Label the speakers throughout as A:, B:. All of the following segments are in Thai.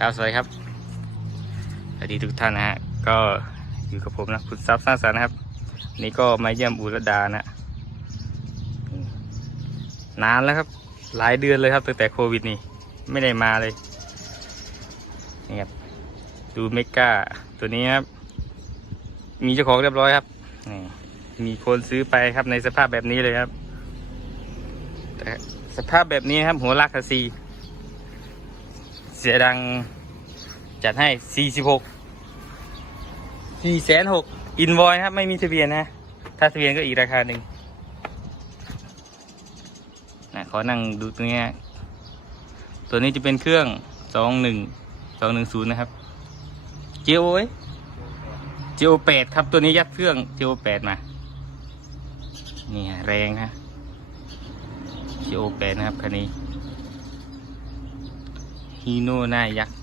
A: ครับสวัสดีครับสวัสดีทุกท่านนะฮะก็อยู่กับผมนะคุณทรัพย์สร้างสรรค์นะครับ นี่ก็มาเยี่ยมอุรดานะนานแล้วครับ หลายเดือนเลยครับตั้งแต่โควิดนี่ไม่ได้มาเลยนี่ครับดูเมกาตัวนี้ครับ มีเจ้าของเรียบร้อยครับนี่มีคนซื้อไปครับในสภาพแบบนี้เลยครับ แต่สภาพแบบนี้ครับหัวลากคาซี สียดังจัดให้ 46 4แสน6อินวอยครับ ไม่มีทะเบียนนะ ถ้าทะเบียนก็อีกราคาหนึ่งนะขอนั่งดูตรงนี้ตัวนี้จะเป็นเครื่อง 21 210 นะครับเจโอเอ้ยเจโอ8ครับตัวนี้ยัดเครื่องเจโอ8มา นี่แรงฮะเจโอ8นะครับคันนี้ ฮีโน่หน้ายักษ์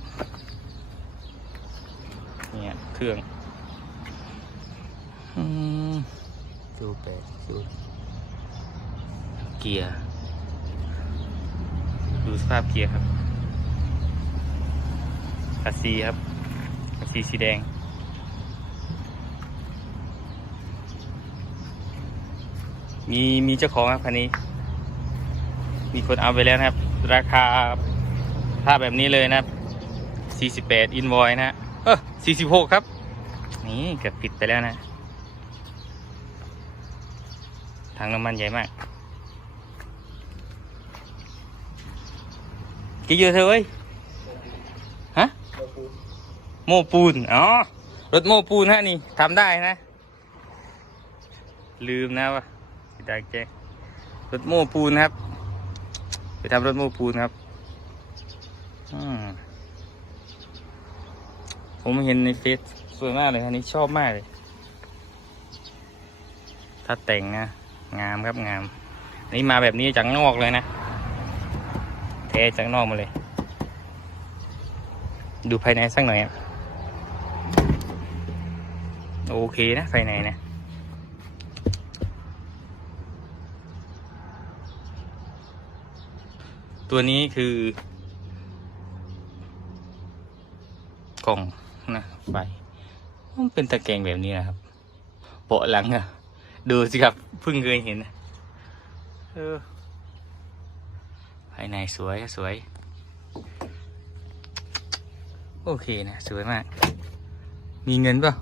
A: เนี่ยเครื่องอืมดูแปดดูเกียร์ ดูสภาพเกียร์ครับคาซีครับคาซีสีแดงมีมีเจ้าของครับคันนี้ มีคนเอาไปแล้วนะครับ ราคา ภาพแบบนี้เลยนะครับ 48 อินวอยนะฮะเออ46 ครับ นี่เกือบผิดไปแล้วนะถังน้ำมันใหญ่มากกี่เยอะเธอเว้ยฮะโมปูน อ๋อ รถโมปูนฮะนี่ทำได้นะ ลืมนะว่าสิดาแกรถโมปูนครับ ไปทำรถโมปูนครับ ผมเห็นในเฟซสวยมากเลยอันนี้ชอบมากเลย ถ้าแต่งนะงามครับงาม นี่มาแบบนี้จากนอกเลยนะเทจากนอกมาเลย ดูภายในสักหน่อยอะโอเคนะภายในนะตัวนี้คือ กล่องนะไฟมันเป็นตะแกรงแบบนี้นะครับเบาะหลังอะดูสิครับเพิ่งเคยเห็นนะเออภายในสวยสวย โอเคนะ สวยมาก มีเงินเปล่า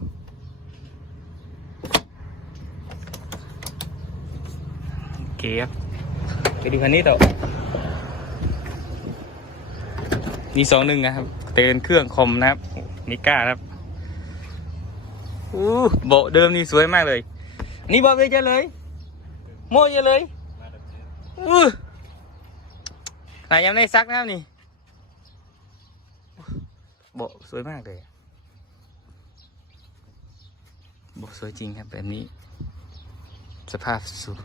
A: โอเคครับ ไปดูคันนี้ต่อมีสองหนึ่งนะครับ ตือนเครื่องคมนะครับมิก้าครับอู้โบเดิมนี่สวยมากเลย นี่บอเลยจะเลย โม่จะเลยอู้ไหนยังได้ซักนะครับนี่โบสวยมากเลยโบสวยจริงครับแบบนี้ สภาพสุด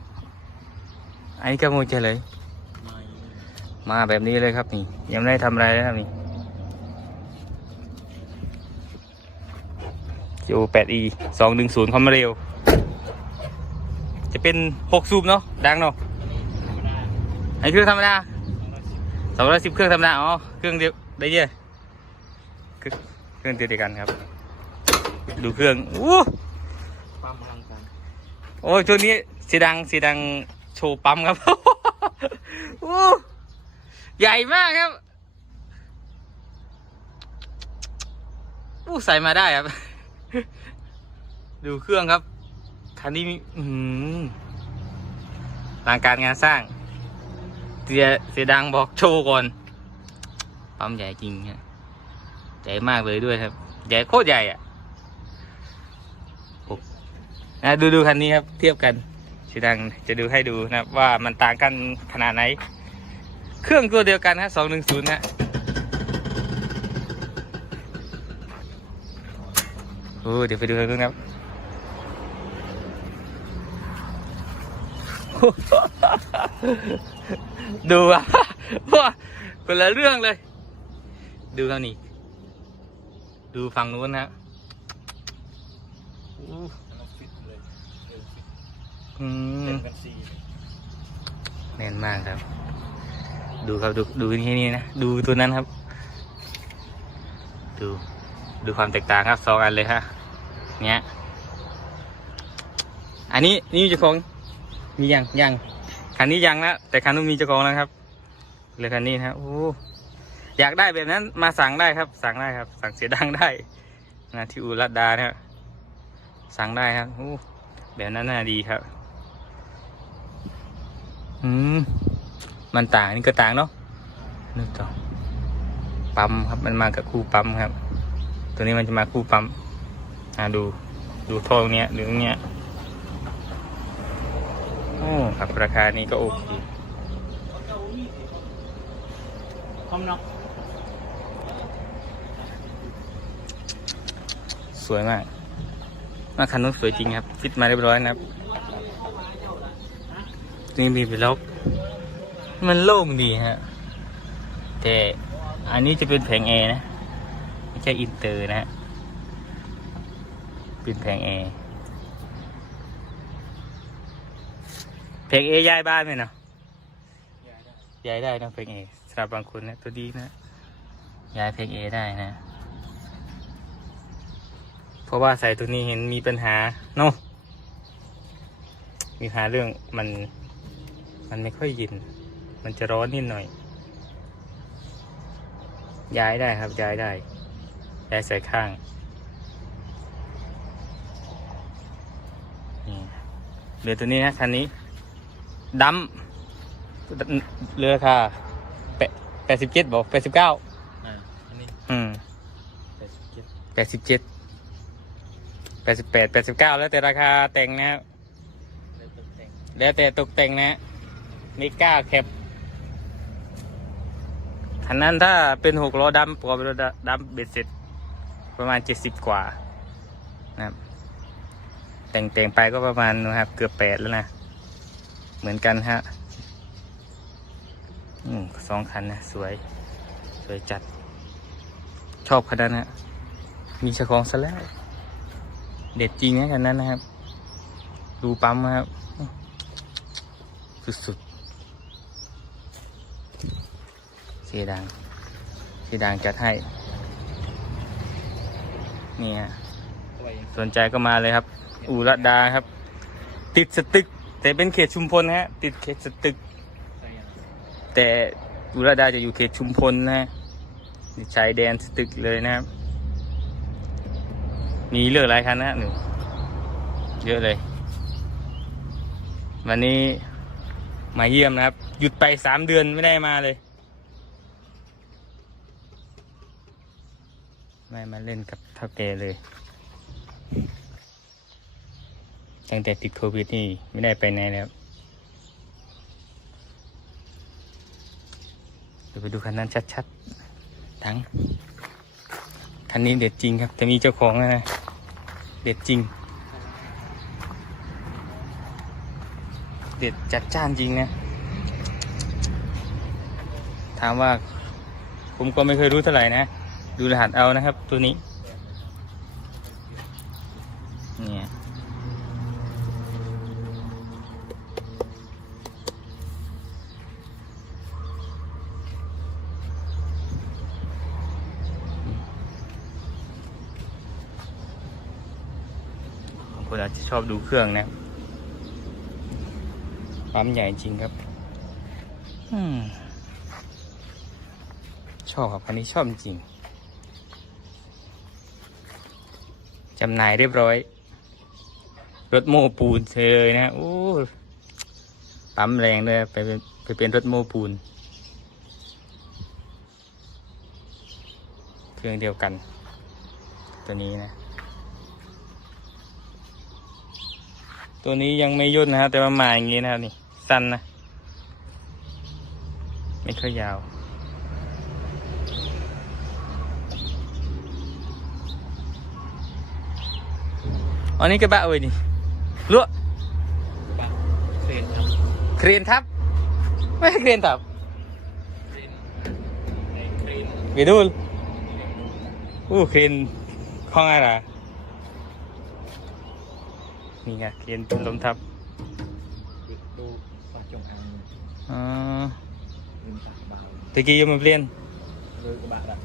A: อันนี้ก็โมจะเลย มาแบบนี้เลยครับนี่ ยังไม่ได้ทำอะไรเลยครับนี่ โ 8e สองหนึ่งศูนย์ความเร็ว จะเป็นหกสูบเนาะดังเนาะไอเครื่องธรรมดาสองร้อยสิบเครื่องธรรมดา อ๋อ เครื่องเดียวได้เยอะเครื่องเครื่องเดียวกันครับ ดูเครื่องอู้
B: ปั๊มพลังกัน
A: โอ้ยช่วงนี้เสียดังเสียดังโชว์ปั๊มครับอู้ใหญ่มากครับอู้ใส่มาได้ครับ ดูเครื่องครับ คันนี้มีอืมทางการงานสร้าง เสียเสียดังบอกโชว์ก่อน ปั๊มใหญ่จริงฮะใหญ่มากเลยด้วยครับ ใหญ่โคตรใหญ่อะโอ้นะดูดูคันนี้ครับ เทียบกันเสียดังจะดูให้ดูนะว่ามันต่างกันขนาดไหน เครื่องตัวเดียวกันฮะสองหนึ่งศูนย์ฮะ โอ้เดี๋ยวไปดูกันครับดูอะว่าคนละเรื่องเลย ดูครับนี่ ดูฝั่งนู้นนะอู้
B: มันฟิตเลยเร็วฟิต
A: อื
B: เต็
A: ม
B: มกันซีเลย
A: แน่นมากครับ ดูครับดูดูที่นี่นะ ดูตัวนั้นครับ ดู ดูความแตกต่างครับสองอันเลยฮะเนี้ยอันนี้นี่เจ้าของมียังยังคันนี้ยังนะแต่คันนู้นมีเจ้าของแล้วครับเลยคันนี้นะโอ้อยากได้แบบนั้นมาสั่งได้ครับ สั่งได้ครับ สั่งเสียดังได้นะที่อูรัดดานะครับสั่งได้ครับโอ้แบบนั้นน่าดีครับ อืมมันต่างนี่ก็ต่างเนาะนึกต่อปั๊มครับมันมากับคู่ปั๊มครับ ตัวนี้มันจะมาคู่ปั๊มอ่าดู ดูท่อตรงเนี้ยดูตรงเนี้ยโอ้ครับราคานี้ก็โอเค
B: พร้อมเนาะ
A: สวยมาก มาคันนู้นสวยจริงครับ ฟิตมาเรียบร้อยนะครับ นี่มีเป็นล็อก มันโล่งดีฮะ แต่อันนี้จะเป็นแผงแอร์นะไม่ ใช่อินเตอร์นะฮะเป็นแผงแอร์แผงเอย้ายบ้านไหมเนาะย้ายได้นะแผงเอสำหรับบางคนนะตัวดีนะ ย้ายแผงเอได้นะ เพราะว่าใส่ตัวนี้เห็นมีปัญหาเนาะมีปัญหาเรื่องมัน มันไม่ค่อยเย็นมันจะร้อนนิดหน่อย ย้ายได้ครับย้ายได้ ย้ายใส่ข้างนี่เรือตัวนี้นะคันนี้ดัมเรือค่ะแปดแปดสิบเจ็ดบอกแปดสิบเก้า
B: อ่าอันนี้
A: อืม
B: แปดสิบเจ็ด
A: แปดสิบเจ็ดแปดสิบแปดแปดสิบเก้าแล้วแต่ราคาแต่งนะครับ
B: ได้ตกแต่ง
A: แล้วแต่ตกแต่งนะมิก้าแคปคันนั้นถ้าเป็นหกล้อดำประกอบเป็นรถดำเบ็ดเสร็จ ประมาณเจ็ดสิบกว่านะครับแต่งแต่งไปก็ประมาณนะครับ เกือบแปดแล้วนะ เหมือนกันฮะอืมสองคันนะ สวย สวยจัด ชอบคันนั้นฮะมีเจ้าของซะแล้ว เด็ดจริงนะคันนั้นนะครับ ดูปั๊มครับ สุดๆเสียดังเสียดังจัดให้ นี่ฮะ
B: ตัวเอง
A: สนใจก็มาเลยครับอูรัดดาครับ ติดสตึก แต่เป็นเขตชุมพลนะฮะ ติดเขตสตึก
B: ใส่ยัง
A: แต่อุรดาจะอยู่เขตชุมพลนะนี่ชายแดนสตึกเลยนะครับ มีเลือกหลายคันนะหนึ่งเยอะเลย วันนี้มาเยี่ยมนะครับ หยุดไปสามเดือนไม่ได้มาเลยไม่มาเล่นกับเท่าแกเลย ตั้งแต่ติดโควิดนี่ไม่ได้ไปไหนแล้วเดี๋ยวไปดูคันนั้นชัดๆ ทั้ง คันนี้เด็ดจริงครับ แต่มีเจ้าของนะ เด็ดจริง เด็ดจัดจ้านจริงนะ ถามว่าผมก็ไม่เคยรู้เท่าไหร่นะ ดูรหัสเอานะครับตัวนี้ เนี่ย บาง คนอาจจะชอบดูเครื่องนะปั๊มใหญ่จริงครับอชอบครับอันนี้ชอบจริงจำหน่ายเรียบร้อย รถโม้ปูนเฉยนะโอ้ปั๊มแรงด้วยไปเป็นไปเป็นรถโม้ปูน เครื่องเดียวกัน ตัวนี้นะ ตัวนี้ยังไม่ย่นนะครับแต่ว่ามาอย่างงี้นะครับนี่ สั้นนะ ไม่ค่อยยาวอันนี้กระบะเว้ยนี่ลวก
B: บัตรเครนครับ
A: เครนทับไม่ใช่เครนทับ
B: เครนไอ้เครน
A: ไปดูอู้เครนข้องอะไร นี่ไงเครนเป็นลมทับ
B: ดูปลาจงอาง
A: อ๋อ
B: ลืมตาเบา
A: ตะกี้ยังมาเปลี่ยน
B: เลยกระบะดัก